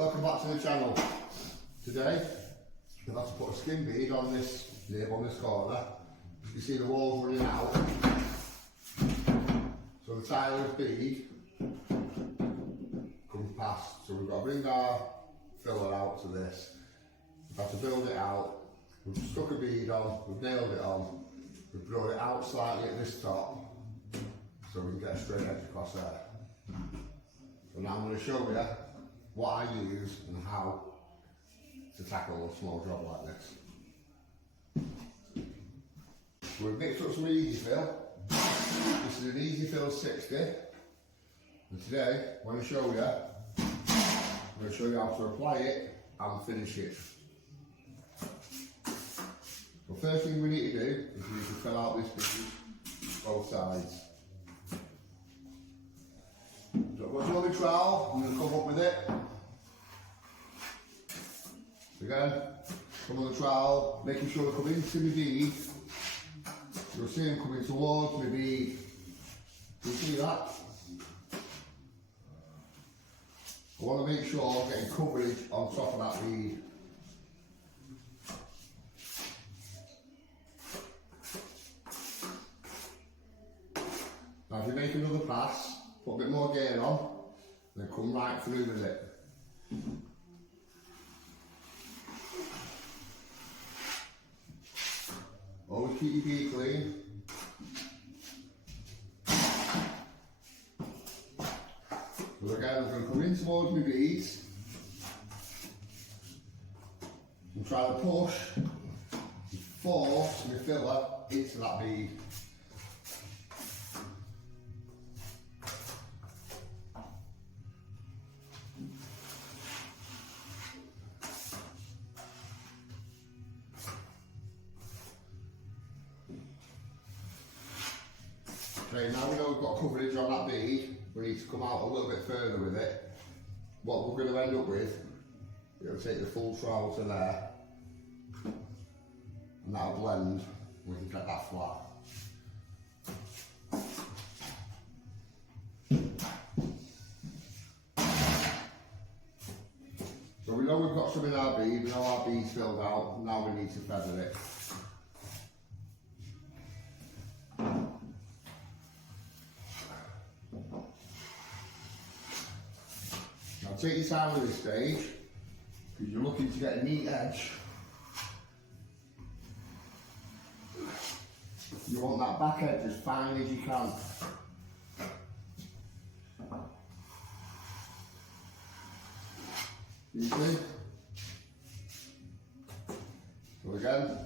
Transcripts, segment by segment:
Welcome back to the channel. Today I've had to put a skin bead on this nib on this corner. You see the walls running out, so the tiler's bead comes past, so we've got to bring our filler out to this. We've had to build it out, we've stuck a bead on, we've nailed it on, we've brought it out slightly at this top so we can get a straight edge across there. So now I'm going to show you what I use and how to tackle a small job like this. We've mixed up some easy fill. This is an easy fill 60. And today I'm going to show you how to apply it and finish it. The first thing we need to do is we need to fill out this bead both sides. So I've got another trowel, I'm going to come up with it. Again, come on the trowel, making sure they come into the bead. You'll see them coming towards the bead. You see that? I want to make sure I'm getting coverage on top of that bead. Now if you make another pass, put a bit more gear on, and then come right through with it. Always keep your bead clean. So again, I'm going to come in towards my beads and try to push and force my filler into that bead. Okay, now we know we've got coverage on that bead, we need to come out a little bit further with it. What we're going to end up with, it'll take the full trowel to there, and that'll blend, we can get that flat. So we know we've got some in our bead, we know our bead's filled out, now we need to feather it. Take your time with this stage, because you're looking to get a neat edge. You want that back edge as fine as you can. You see? So again.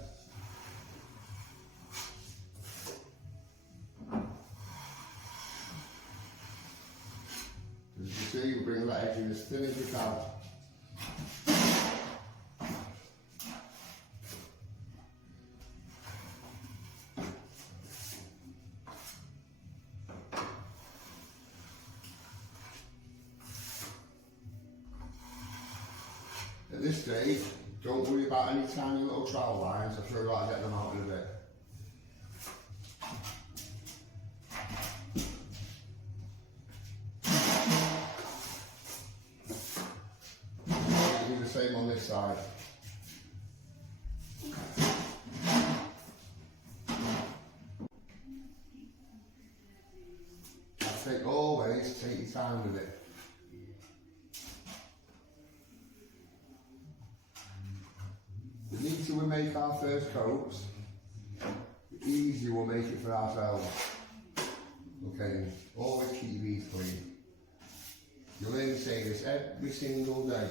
As you see, you bring that edge in as thin as you can. At this stage, don't worry about any tiny little trowel lines. I'll show you how to get them out in a bit. Same on this side. Always take your time with it. The neater we make our first coats, the easier we'll make it for ourselves. Okay, always keep your beads clean. You'll hear me say this every single day.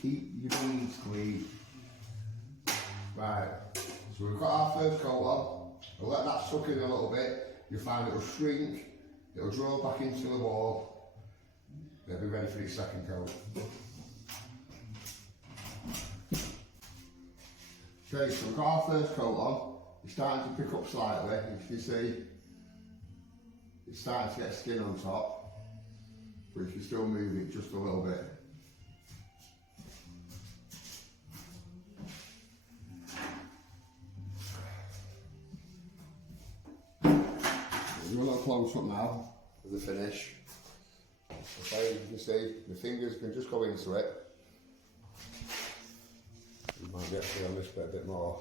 Keep your beads clean. Right, so we've got our first coat on. We'll let that suck in a little bit. You'll find it'll shrink, it'll draw back into the wall. They'll be ready for your second coat. Okay, so we've got our first coat on. It's starting to pick up slightly. As you can see, it's starting to get skin on top, but you can still move it just a little bit. We're a little close up now for the finish. Okay, you can see the fingers can just go into it. You might be able to see on this bit a bit more.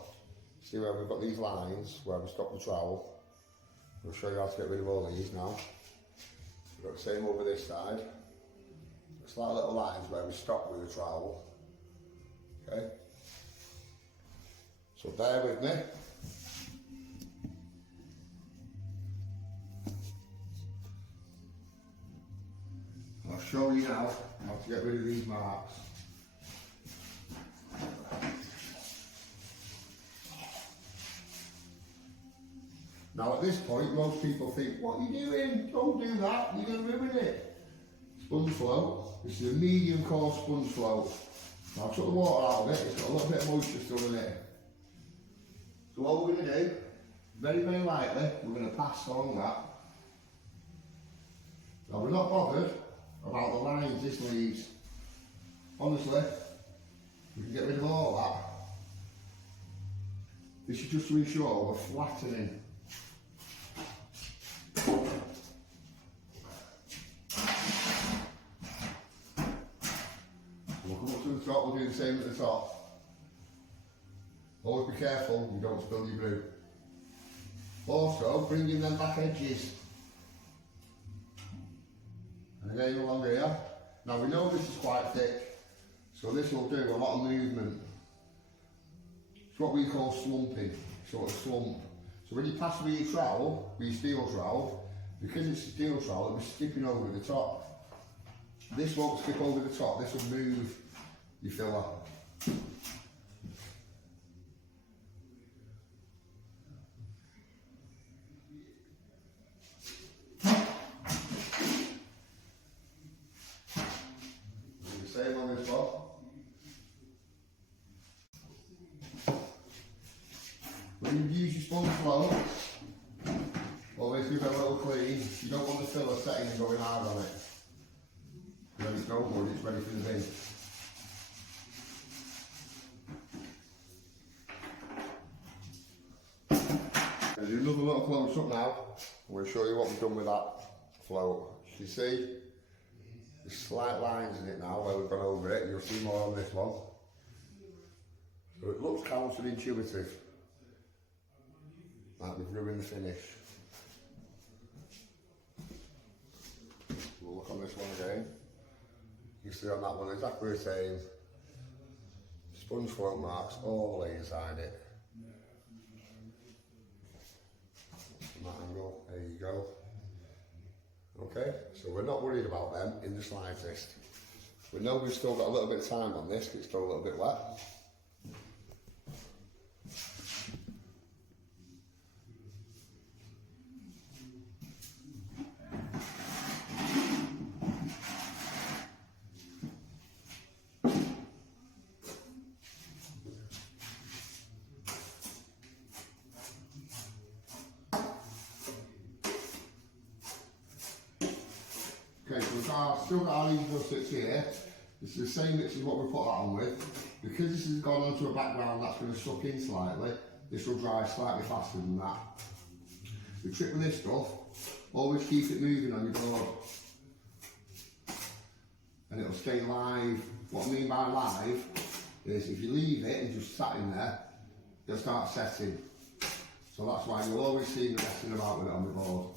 See where we've got these lines where we stop the trowel. We'll show you how to get rid of all these now. We've got the same over this side. It's like little lines where we stop with the trowel. Okay. So bear with me. I'll show you now how to get rid of these marks. Now at this point, most people think, what are you doing? Don't do that, you're going to ruin it. Sponge float. This is a medium coarse sponge float. Now I took the water out of it, it's got a little bit of moisture still in it. So what we're going to do, very, very lightly, we're going to pass along that. Now we're not bothered about the lines this leaves. Honestly, we can get rid of all that. This is just to ensure we're flattening. We'll come up to the top, we'll do the same at the top. Always be careful you don't spill your brew. Also, bring in them back edges. And again along here. Now we know this is quite thick, so this will do a lot of movement. It's what we call slumping, sort of slump. So when you pass with your trowel, with your steel trowel, because it's a steel trowel, it'll be skipping over the top. This won't skip over the top, this will move your filler. Same on this one. When you use your sponge float, always give it a little clean. You don't want the filler setting and going hard on it. When it's no good, it's ready for the bin. There's another little close up now. I'm going to show you what we've done with that float. You see? There's slight lines in it now where we've gone over it. You'll see more on this one. So it looks counterintuitive. Like we've ruined the finish. We'll look on this one again. You see on that one exactly the same. Sponge float marks all the way inside it. From that angle, there you go. Okay, so we're not worried about them in the slightest. We know we've still got a little bit of time on this because it's still a little bit wet. Okay, so we've still got our legal sticks here. This is the same mix as what we put that on with. Because this has gone onto a background that's going to suck in slightly, this will dry slightly faster than that. The trick with this stuff, always keep it moving on your board. And it'll stay live. What I mean by live is if you leave it and just sat in there, it'll start setting. So that's why you'll always see me messing about with it on the board.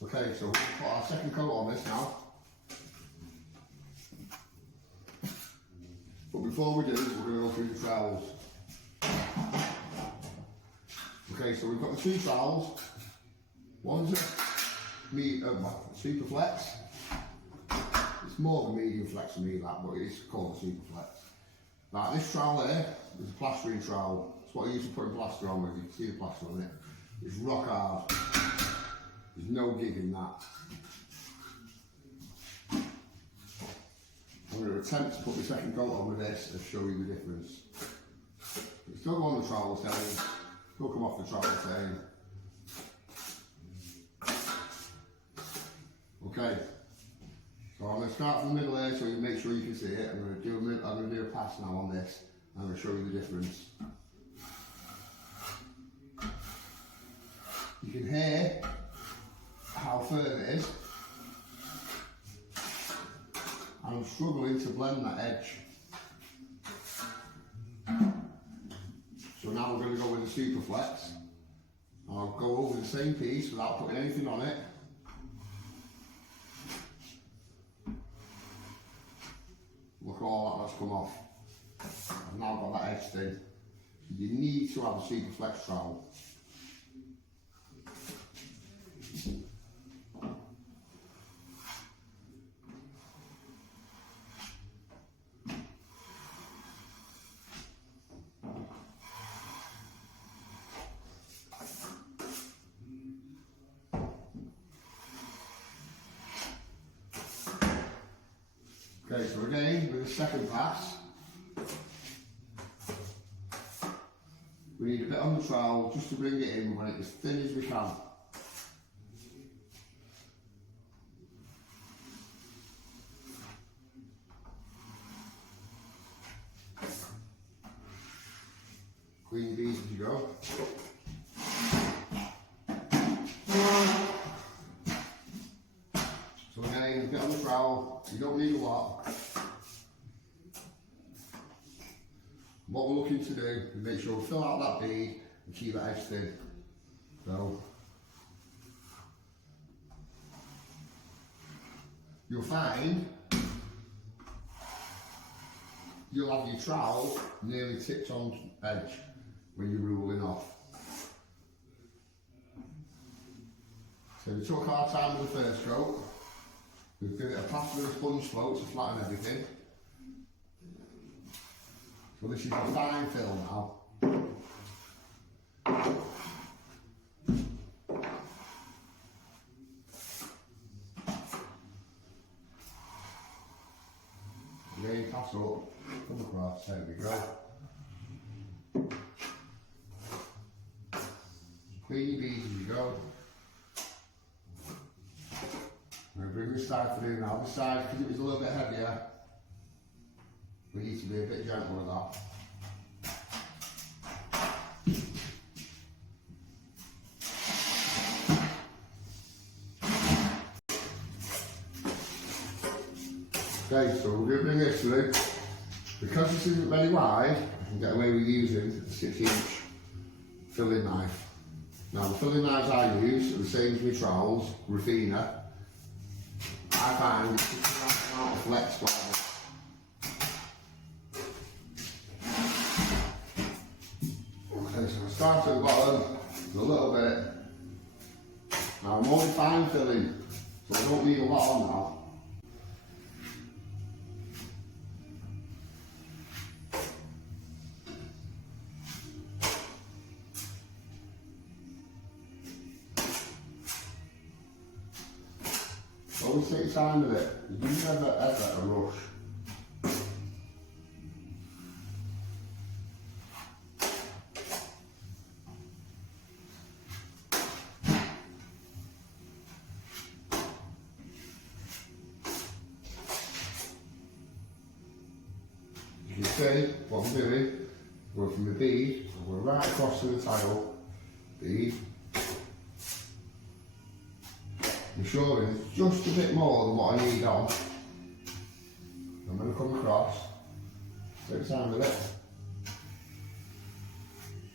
Okay, so we'll put our second coat on this now. But before we do, we're going to go through the trowels. Okay, so we've got the two trowels. One's a super flex. It's more of a medium flex to me, that, but it's called a super flex. Now, this trowel here is a plastering trowel. It's what I used to put plaster on with. You can see the plaster on it. It's rock hard. There's no gig in that. I'm going to attempt to put the second coat on with this and show you the difference. It's still go on the trowel stain, still come off the trowel stain. Okay, so I'm going to start from the middle here so you make sure you can see it. I'm going to do a pass now on this and I'm going to show you the difference. You can hear how firm it is. I'm struggling to blend that edge. now we're going to go with the Superflex. I'll go over the same piece without putting anything on it. Look at all that's come off. I've now got that edged in. You need to have a Superflex trowel. Okay, so again, with the second pass, we need a bit on the trowel just to bring it in when it's as thin as we can. Clean your beads as you go. So again, a bit on the trowel, you don't need a lot. What we're looking to do is make sure we fill out that bead and keep it edged in. So you'll find you'll have your trowel nearly tipped on edge when you're ruling off. So we took our time with the first coat. We've given it a pass with a sponge float to flatten everything. So this is a fine fill now. Again, pass up, come across, there we go. Clean your beads as you go. I'm going to bring this side through now. This side, because it was a little bit heavier, we need to be a bit gentle with that. Okay, so we're going to bring this through. Because this isn't very wide, I can get away with using a 6-inch filling knife. Now the filling knives I use are the same as my trowels, Rafina. I find it's just the right amount of flex for it. Okay, so I start at the bottom with a little bit. Now I'm only fine filling, so I don't need a lot on now. Always take your time with it. You never ever a rush. You can see what I'm doing. Going from the bead, I'm going right across to the tile. Bead. Ensuring it's just a bit more than what I need on. I'm going to come across, take time with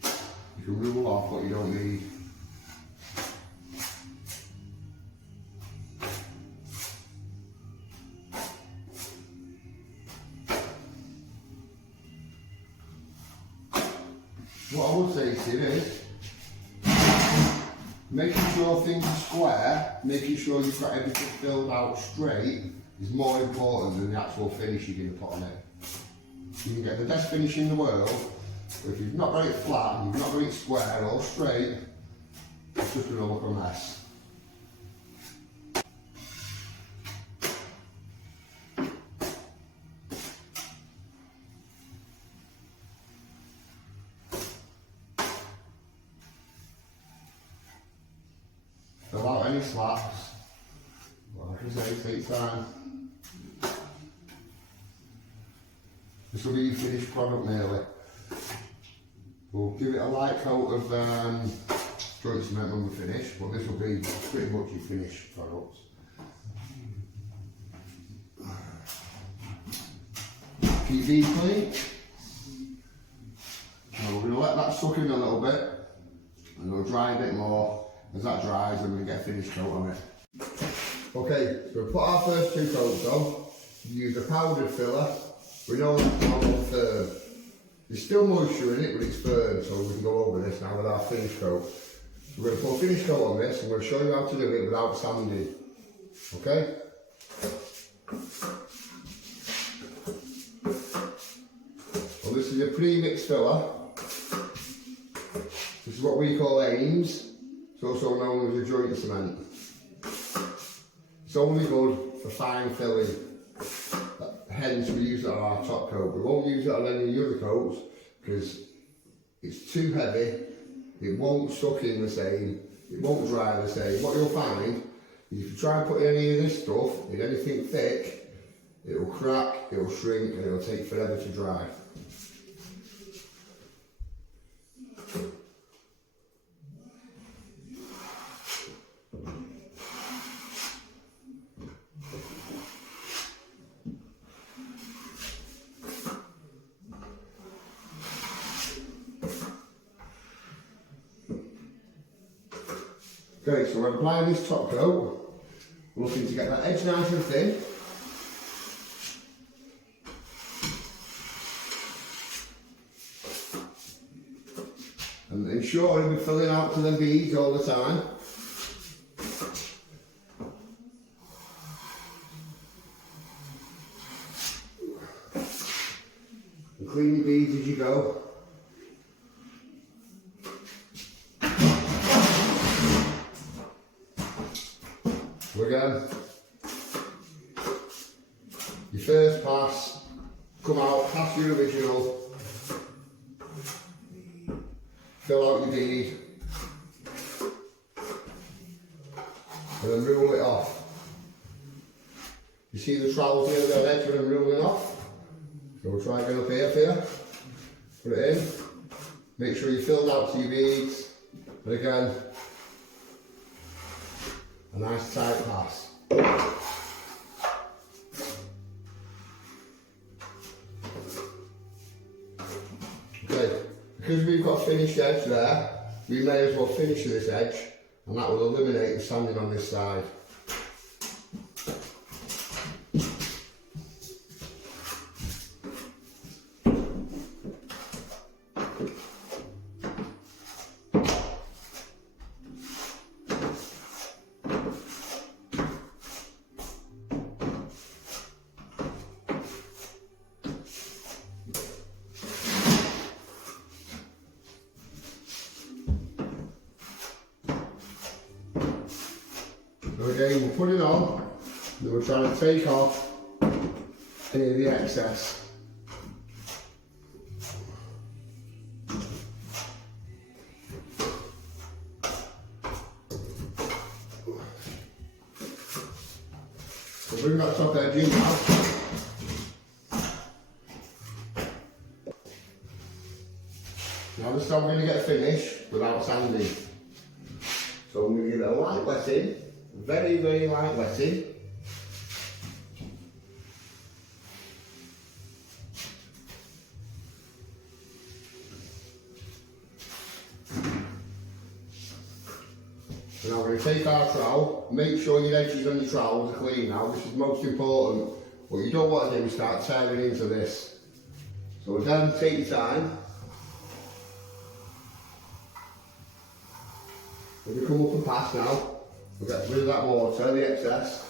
it. You can rule off what you don't need. What I would say to you is, making sure things are square, making sure you've got everything filled out straight is more important than the actual finish you're going to put on it. You can get the best finish in the world, but if you've not got it flat, and you've not got it square or straight, it's just going to look a mess. Fill out any slaps. Like I say, take time. This will be your finished product nearly. We'll give it a light coat of joint cement when we finish, but this will be pretty much your finished product. Keep these clean. Now we're going to let that stuck in a little bit, and it'll dry a bit more. As that dries, then we get a finished coat on it. Okay, so we put our first 2 coats on. Use a powdered filler. We know that's normal firm. There's still moisture in it, but it's firm, so we can go over this now with our finish coat. So we're going to put a finish coat on this, and we're going to show you how to do it without sanding. Okay? Well, this is a pre-mixed filler. This is what we call Ames. It's also known as a joint cement. It's only good for fine filling. Hence we use it on our top coat. We won't use it on any of the other coats because it's too heavy. It won't suck in the same. It won't dry the same. What you'll find is if you try and put any of this stuff in anything thick, it'll crack, it'll shrink, and it'll take forever to dry. Okay, so we're applying this top coat. We're looking to get that edge nice and thin. And ensuring we're filling out to the beads all the time. And clean your beads as you go. Again, your first pass, come out past your original, fill out your bead, and then rule it off. You see the trowels here on the edge when I'm ruling off? So we'll try again up here for you. Put it in, make sure you filled out to your beads, and again, a nice tight pass. Okay, because we've got a finished edge there, we may as well finish this edge, and that will eliminate the sanding on this side. So again, we'll put it on, and then we're trying to take off any of the excess. So bring that top edge in now. Now this is how we're going to get a finish without sanding. So I'm going to give it a light wetting. Very, very light wetting. And now we're going to take our trowel, make sure your edges on your trowels are clean now, this is most important. What you don't want to do is start tearing into this. So again, take your time. When we come up and pass now, we'll get rid of that water, the excess.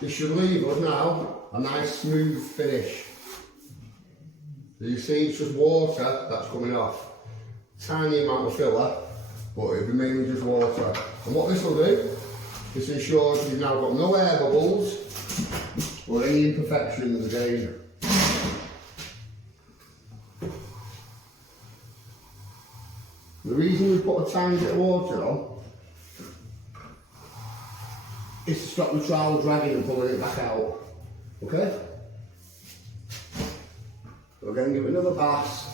This should leave us now a nice smooth finish. So you see it's just water that's coming off. Tiny amount of filler, but it'll be mainly just water. And what this will do, this ensures you've now got no air bubbles or any imperfections again. The reason we put a tiny bit of water on is to stop the trowel dragging and pulling it back out. Okay? So again, give it another pass.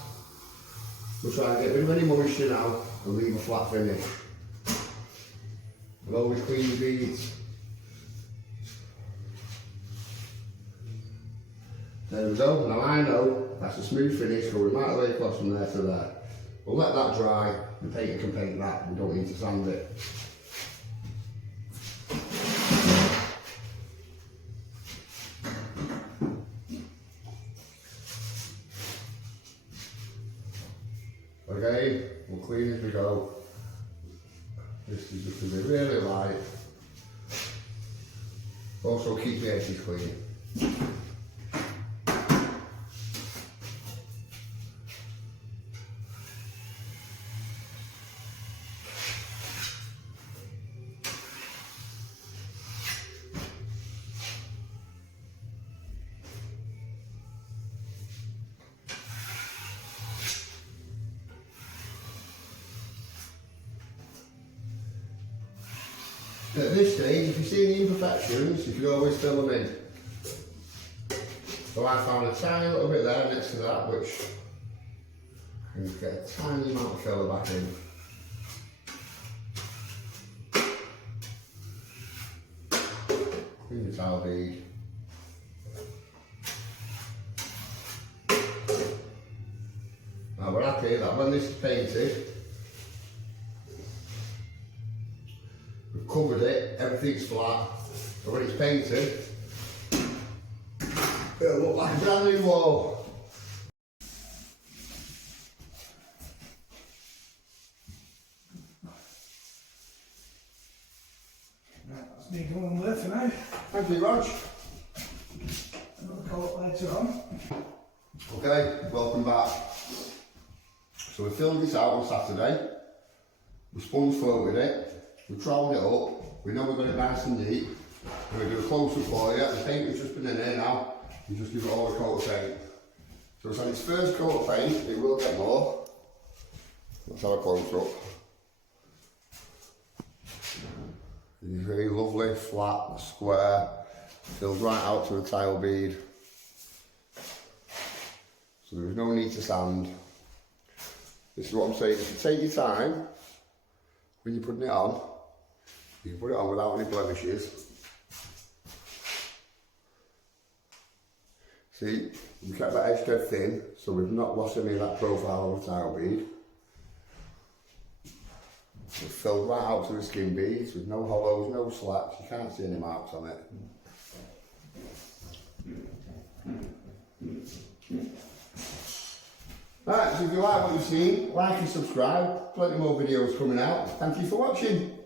We'll try and get rid of any moisture now and leave a flat finish. And always clean your beads. There we go. Now I know that's a smooth finish, so we might lay across from there to there. We'll let that dry, the painter can paint that, we don't need to sand it. Again, we'll clean as we go. This is just going to be really light. Also keep the edges clean. At this stage, if you see any imperfections, you can always fill them in. So I found a tiny little bit there next to that, which I can get a tiny amount of filler back in. Clean the tile bead. Now we're happy that when this is painted, we've covered it, everything's flat, so when it's painted, it'll look like a brand new wall. Right, that's me going there for now. Thank you, Rog. Another call up later on. Okay, welcome back. So we filmed this out on Saturday, we sponge floated it, we troweled it up, we know we're going to nice and neat. We're going to do a close up for you. The paint has just been in here now, you just give it all a coat of paint. So it's on its first coat of paint, it will get more. Let's have a close up. It's really lovely, flat, square, fills right out to the tile bead. So there's no need to sand. This is what I'm saying, if you take your time when you're putting it on, you can put it on without any blemishes. See, we kept that edge dead thin, so we've not lost any of that profile of the tile bead. It's filled right out to the skin beads with no hollows, no slats, you can't see any marks on it. Right, so if you like what you've seen, like and subscribe, plenty more videos coming out. Thank you for watching.